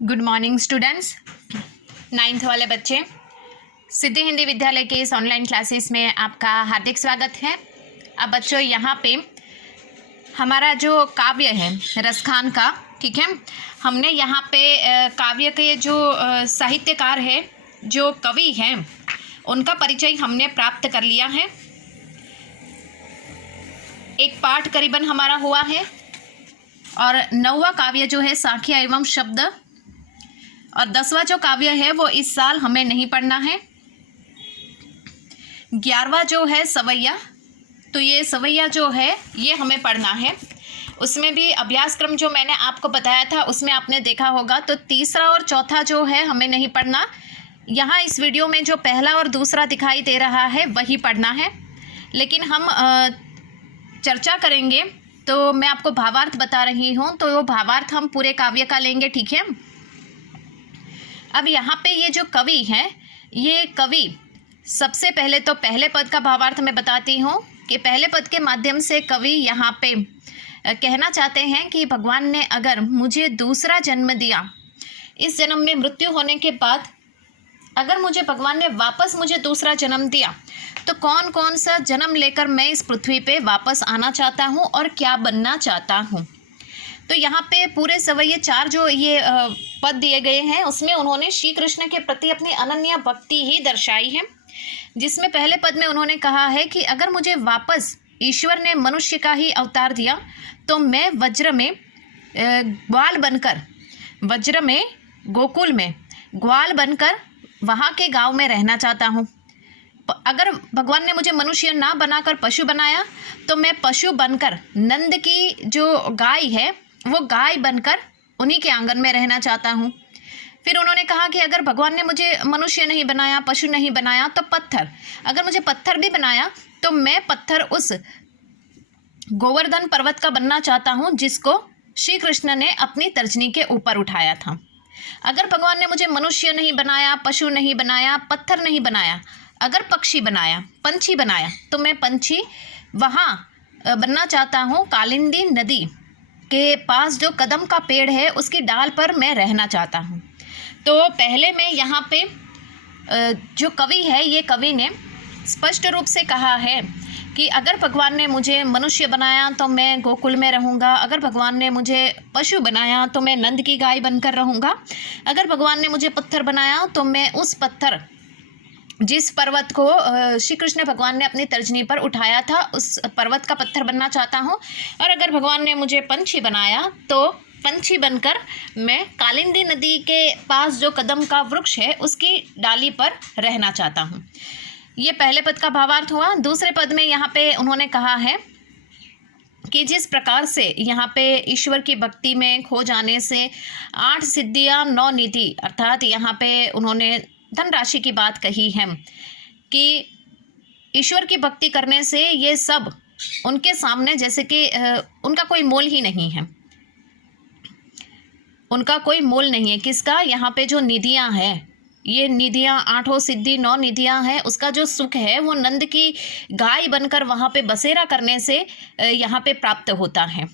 Good morning students. 9th वाले बच्चे, सिद्धि हिंदी विद्यालय के इस ऑनलाइन क्लासेस में आपका हार्दिक स्वागत है। अब बच्चों, यहाँ पे हमारा जो काव्य है रसखान का, ठीक है, हमने यहाँ पे काव्य के जो साहित्यकार है, जो कवि हैं, उनका परिचय हमने प्राप्त कर लिया है। एक पाठ करीबन हमारा हुआ है और 9वां काव्य जो है साखिया एवं शब्द, और 10वां जो काव्य है वो इस साल हमें नहीं पढ़ना है। 11वां जो है सवैया, तो ये सवैया जो है ये हमें पढ़ना है। उसमें भी अभ्यासक्रम जो मैंने आपको बताया था उसमें आपने देखा होगा, तो तीसरा और चौथा जो है हमें नहीं पढ़ना। यहाँ इस वीडियो में जो पहला और दूसरा दिखाई दे रहा है वही पढ़ना है, लेकिन हम चर्चा करेंगे तो मैं आपको भावार्थ बता रही हूँ, तो वो भावार्थ हम पूरे काव्य का लेंगे, ठीक है। अब यहाँ पे ये जो कवि हैं, ये कवि सबसे पहले तो पहले पद का भावार्थ मैं बताती हूँ कि पहले पद के माध्यम से कवि यहाँ पे कहना चाहते हैं कि भगवान ने अगर मुझे दूसरा जन्म दिया, इस जन्म में मृत्यु होने के बाद अगर मुझे भगवान ने वापस मुझे दूसरा जन्म दिया, तो कौन कौन सा जन्म लेकर मैं इस पृथ्वी पे वापस आना चाहता हूँ और क्या बनना चाहता हूँ। तो यहाँ पे पूरे सवैये 4 जो ये पद दिए गए हैं, उसमें उन्होंने श्री कृष्ण के प्रति अपनी अनन्य भक्ति ही दर्शाई है। जिसमें पहले पद में उन्होंने कहा है कि अगर मुझे वापस ईश्वर ने मनुष्य का ही अवतार दिया, तो मैं वज्र में ग्वाल बनकर, वज्र में गोकुल में ग्वाल बनकर वहाँ के गांव में रहना चाहता हूँ। अगर भगवान ने मुझे मनुष्य ना बनाकर पशु बनाया, तो मैं पशु बनकर नंद की जो गाय है वो गाय बनकर उन्हीं के आंगन में रहना चाहता हूँ। फिर उन्होंने कहा कि अगर भगवान ने मुझे मनुष्य नहीं बनाया, पशु नहीं बनाया, तो पत्थर, अगर मुझे पत्थर भी बनाया तो मैं पत्थर उस गोवर्धन पर्वत का बनना चाहता हूँ जिसको श्री कृष्ण ने अपनी तर्जनी के ऊपर उठाया था। अगर भगवान ने मुझे मनुष्य नहीं बनाया, पशु नहीं बनाया, पत्थर नहीं बनाया, अगर पक्षी बनाया, पंछी बनाया, तो मैं पंछी वहाँ बनना चाहता हूँ। कालिंदी नदी के पास जो कदम का पेड़ है उसकी डाल पर मैं रहना चाहता हूँ। तो पहले में यहाँ पे जो कवि है, ये कवि ने स्पष्ट रूप से कहा है कि अगर भगवान ने मुझे मनुष्य बनाया तो मैं गोकुल में रहूँगा, अगर भगवान ने मुझे पशु बनाया तो मैं नंद की गाय बनकर रहूँगा, अगर भगवान ने मुझे पत्थर बनाया तो मैं उस पत्थर, जिस पर्वत को श्री कृष्ण भगवान ने अपनी तर्जनी पर उठाया था, उस पर्वत का पत्थर बनना चाहता हूँ। और अगर भगवान ने मुझे पंछी बनाया तो पंछी बनकर मैं कालिंदी नदी के पास जो कदम का वृक्ष है उसकी डाली पर रहना चाहता हूँ। ये पहले पद का भावार्थ हुआ। दूसरे पद में यहाँ पे उन्होंने कहा है कि जिस प्रकार से यहाँ पे ईश्वर की भक्ति में खो जाने से 8 सिद्धियाँ 9 निधि, अर्थात यहाँ पे उन्होंने धनराशि की बात कही है कि ईश्वर की भक्ति करने से ये सब उनके सामने जैसे कि उनका कोई मोल ही नहीं है, उनका कोई मोल नहीं है। किसका? यहाँ पे जो निधियाँ हैं, ये निधियाँ 8 सिद्धि 9 निधियाँ हैं, उसका जो सुख है वो नंद की गाय बनकर वहाँ पे बसेरा करने से यहाँ पे प्राप्त होता है।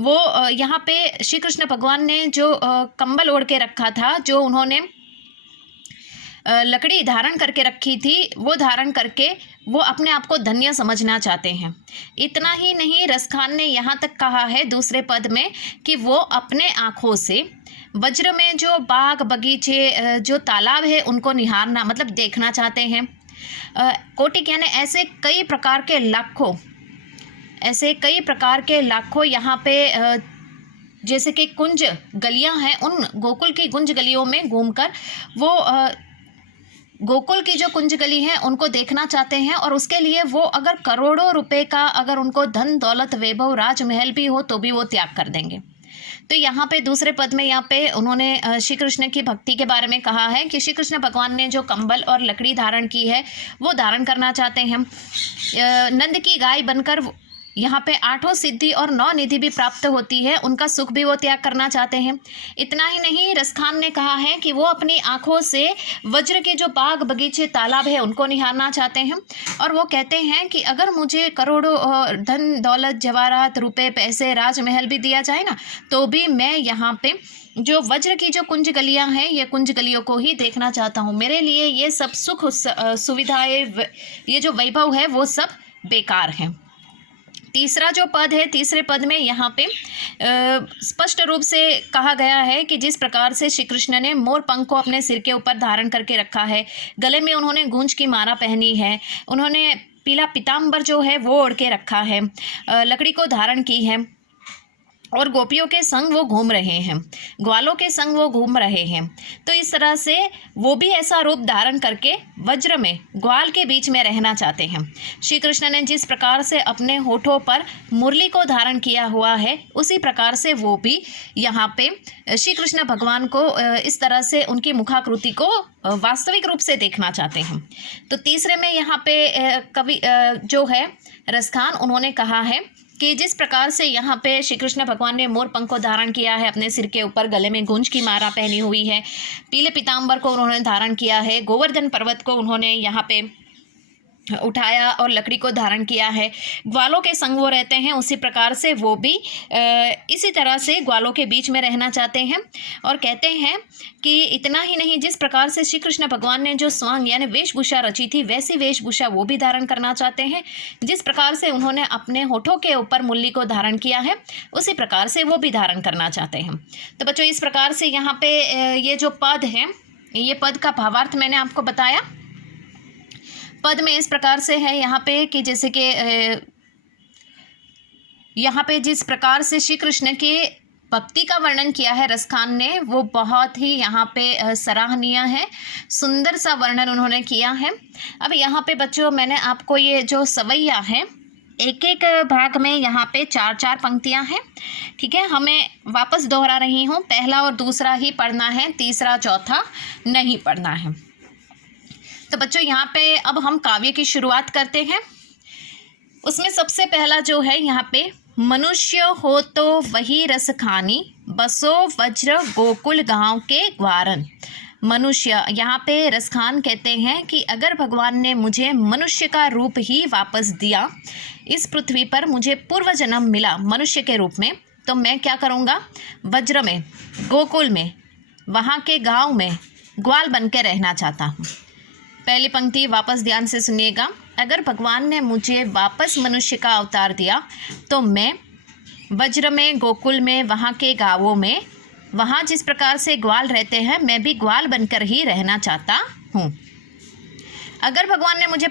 वो यहाँ पे श्री कृष्ण भगवान ने जो कंबल ओढ़ के रखा था, जो उन्होंने लकड़ी धारण करके रखी थी, वो धारण करके वो अपने आप को धन्य समझना चाहते हैं। इतना ही नहीं, रसखान ने यहाँ तक कहा है दूसरे पद में कि वो अपने आँखों से वज्र में जो बाग बगीचे, जो तालाब है, उनको निहारना, मतलब देखना चाहते हैं। कोटिक यानी ऐसे कई प्रकार के लाखों यहाँ पे जैसे कि कुंज गलियाँ हैं, उन गोकुल की कुंज गलियों में घूमकर वो गोकुल की जो कुंज गली है उनको देखना चाहते हैं। और उसके लिए वो अगर करोड़ों रुपए का, अगर उनको धन दौलत वैभव राजमहल भी हो तो भी वो त्याग कर देंगे। तो यहाँ पे दूसरे पद में यहाँ पे उन्होंने श्री कृष्ण की भक्ति के बारे में कहा है कि श्री कृष्ण भगवान ने जो कंबल और लकड़ी धारण की है वो धारण करना चाहते हैं। नंद की गाय बनकर यहाँ पे 8 सिद्धि और 9 निधि भी प्राप्त होती है, उनका सुख भी वो त्याग करना चाहते हैं। इतना ही नहीं, रसखान ने कहा है कि वो अपनी आँखों से वज्र के जो बाग बगीचे तालाब है उनको निहारना चाहते हैं। और वो कहते हैं कि अगर मुझे करोड़ों धन दौलत जवाहरात रुपए पैसे राजमहल भी दिया जाए ना, तो भी मैं यहाँ पे जो वज्र की जो कुंज गलियाँ हैं, ये कुंज गलियों को ही देखना चाहता हूँ। मेरे लिए ये सब सुख सुविधाएं, ये जो वैभव है वो सब बेकार हैं। तीसरा जो पद है, तीसरे पद में यहाँ पे स्पष्ट रूप से कहा गया है कि जिस प्रकार से श्री कृष्ण ने मोर पंख को अपने सिर के ऊपर धारण करके रखा है, गले में उन्होंने गूंज की माला पहनी है, उन्होंने पीला पीताम्बर जो है वो ओढ़ के रखा है, लकड़ी को धारण की है और गोपियों के संग वो घूम रहे हैं, ग्वालों के संग वो घूम रहे हैं। तो इस तरह से वो भी ऐसा रूप धारण करके वज्र में ग्वाल के बीच में रहना चाहते हैं। श्री कृष्ण ने जिस प्रकार से अपने होठों पर मुरली को धारण किया हुआ है, उसी प्रकार से वो भी यहाँ पे श्री कृष्ण भगवान को इस तरह से उनकी मुखाकृति को वास्तविक रूप से देखना चाहते हैं। तो तीसरे में यहाँ पे कवि जो है रसखान, उन्होंने कहा है कि जिस प्रकार से यहाँ पे श्री कृष्ण भगवान ने मोर पंख को धारण किया है अपने सिर के ऊपर, गले में गूंज की माला पहनी हुई है, पीले पीताम्बर को उन्होंने धारण किया है, गोवर्धन पर्वत को उन्होंने यहाँ पे उठाया और लकड़ी को धारण किया है, ग्वालों के संग वो रहते हैं, उसी प्रकार से वो भी इसी तरह से ग्वालों के बीच में रहना चाहते हैं। और कहते हैं कि इतना ही नहीं, जिस प्रकार से श्री कृष्ण भगवान ने जो स्वांग यानी वेशभूषा रची थी, वैसी वेशभूषा वो भी धारण करना चाहते हैं। जिस प्रकार से उन्होंने अपने होठों के ऊपर मुरली को धारण किया है, उसी प्रकार से वो भी धारण करना चाहते हैं। तो बच्चों, इस प्रकार से यहाँ पे ये जो पद हैं, ये पद का भावार्थ मैंने आपको बताया। पद में इस प्रकार से है यहाँ पे कि जैसे कि यहाँ पे जिस प्रकार से श्री कृष्ण के भक्ति का वर्णन किया है रसखान ने, वो बहुत ही यहाँ पे सराहनीय है, सुंदर सा वर्णन उन्होंने किया है। अब यहाँ पे बच्चों, मैंने आपको ये जो सवैया है, एक एक भाग में यहाँ पे 4-4 पंक्तियाँ हैं, ठीक है। हमें वापस दोहरा रही हूँ, पहला और दूसरा ही पढ़ना है, तीसरा चौथा नहीं पढ़ना है। तो बच्चों, यहाँ पे अब हम काव्य की शुरुआत करते हैं। उसमें सबसे पहला जो है यहाँ पे, मनुष्य हो तो वही रस खानी, बसो वज्र गोकुल गांव के ग्वारन। मनुष्य, यहाँ पे रसखान कहते हैं कि अगर भगवान ने मुझे मनुष्य का रूप ही वापस दिया, इस पृथ्वी पर मुझे पूर्व जन्म मिला मनुष्य के रूप में, तो मैं क्या करूँगा, वज्र में, गोकुल में, वहाँ के गांव में ग्वाल बन के रहना चाहता हूँ। पहली पंक्ति वापस ध्यान से सुनिएगा। अगर भगवान ने मुझे वापस मनुष्य का अवतार दिया, तो मैं वज्र में, गोकुल में, वहाँ के गाँवों में, वहाँ जिस प्रकार से ग्वाल रहते हैं, मैं भी ग्वाल बनकर ही रहना चाहता हूँ। अगर भगवान ने मुझे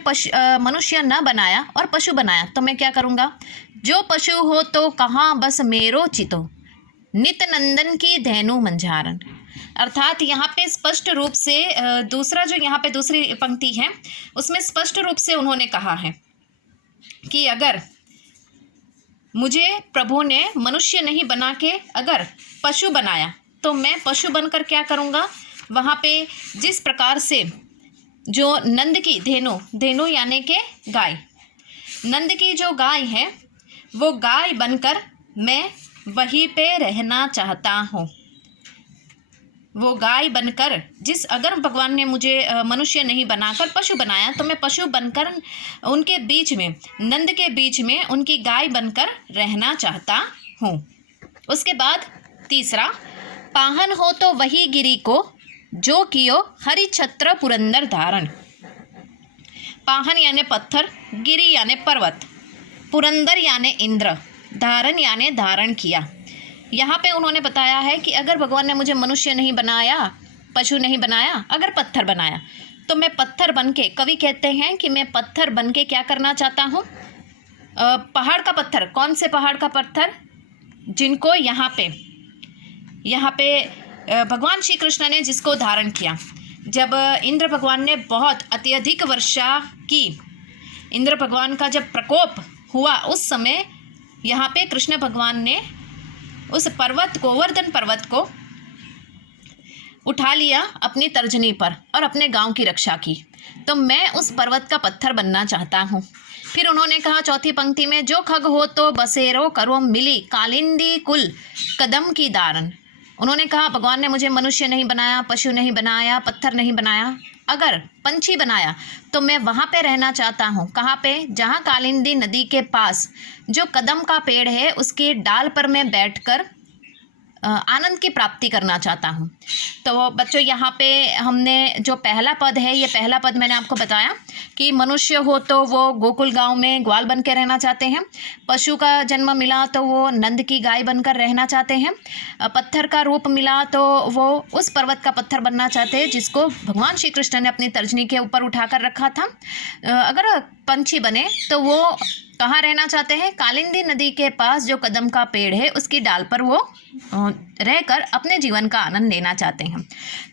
मनुष्य न बनाया और पशु बनाया, तो मैं क्या करूँगा, जो पशु हो तो कहाँ बस मेरो चितो, नित नंदन की धेनु मंझारन। अर्थात यहाँ पे स्पष्ट रूप से दूसरा जो यहाँ पे दूसरी पंक्ति है, उसमें स्पष्ट रूप से उन्होंने कहा है कि अगर मुझे प्रभु ने मनुष्य नहीं बना के अगर पशु बनाया, तो मैं पशु बनकर क्या करूँगा, वहाँ पे जिस प्रकार से जो नंद की धेनु यानी के गाय, नंद की जो गाय है, वो गाय बनकर मैं वहीं पे रहना चाहता हूँ। वो गाय बनकर, अगर भगवान ने मुझे मनुष्य नहीं बनाकर पशु बनाया, तो मैं पशु बनकर उनके बीच में, नंद के बीच में उनकी गाय बनकर रहना चाहता हूँ। उसके बाद तीसरा, पाहन हो तो वही गिरी को, जो कियो हरि छत्र पुरंदर धारण। पाहन यानी पत्थर, गिरी यानी पर्वत, पुरंदर यानी इंद्र, धारण यानी धारण किया। यहाँ पे उन्होंने बताया है कि अगर भगवान ने मुझे मनुष्य नहीं बनाया, पशु नहीं बनाया, अगर पत्थर बनाया, तो मैं पत्थर बन के, कवि कहते हैं कि मैं पत्थर बन के क्या करना चाहता हूँ, पहाड़ का पत्थर। कौन से पहाड़ का पत्थर, जिनको यहाँ पे भगवान श्री कृष्ण ने जिसको धारण किया। जब इंद्र भगवान ने बहुत अत्यधिक वर्षा की, इंद्र भगवान का जब प्रकोप हुआ, उस समय यहाँ पे कृष्ण भगवान ने उस पर्वत, गोवर्धन पर्वत को उठा लिया अपनी तर्जनी पर और अपने गांव की रक्षा की, तो मैं उस पर्वत का पत्थर बनना चाहता हूँ। फिर उन्होंने कहा चौथी पंक्ति में, जो खग हो तो बसेरो करो मिली कालिंदी कुल कदम की दारन। उन्होंने कहा भगवान ने मुझे मनुष्य नहीं बनाया, पशु नहीं बनाया, पत्थर नहीं बनाया, अगर पंछी बनाया तो मैं वहाँ पे रहना चाहता हूँ। कहाँ पे? जहाँ कालिंदी नदी के पास जो कदम का पेड़ है उसके डाल पर मैं बैठकर आनंद की प्राप्ति करना चाहता हूँ। तो बच्चों यहाँ पे हमने जो पहला पद है, ये पहला पद मैंने आपको बताया कि मनुष्य हो तो वो गोकुल गांव में ग्वाल बन के रहना चाहते हैं, पशु का जन्म मिला तो वो नंद की गाय बनकर रहना चाहते हैं, पत्थर का रूप मिला तो वो उस पर्वत का पत्थर बनना चाहते हैं जिसको भगवान श्री कृष्ण ने अपनी तर्जनी के ऊपर उठा कर रखा था। अगर पंछी बने तो वो कहाँ रहना चाहते हैं? कालिंदी नदी के पास जो कदम का पेड़ है उसकी डाल पर वो रहकर अपने जीवन का आनंद लेना चाहते हैं।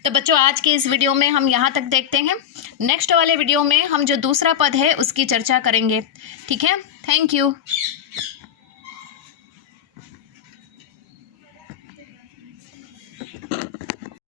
तो बच्चों आज की इस वीडियो में हम यहाँ तक देखते हैं। नेक्स्ट वाले वीडियो में हम जो दूसरा पद है उसकी चर्चा करेंगे। ठीक है, थैंक यू।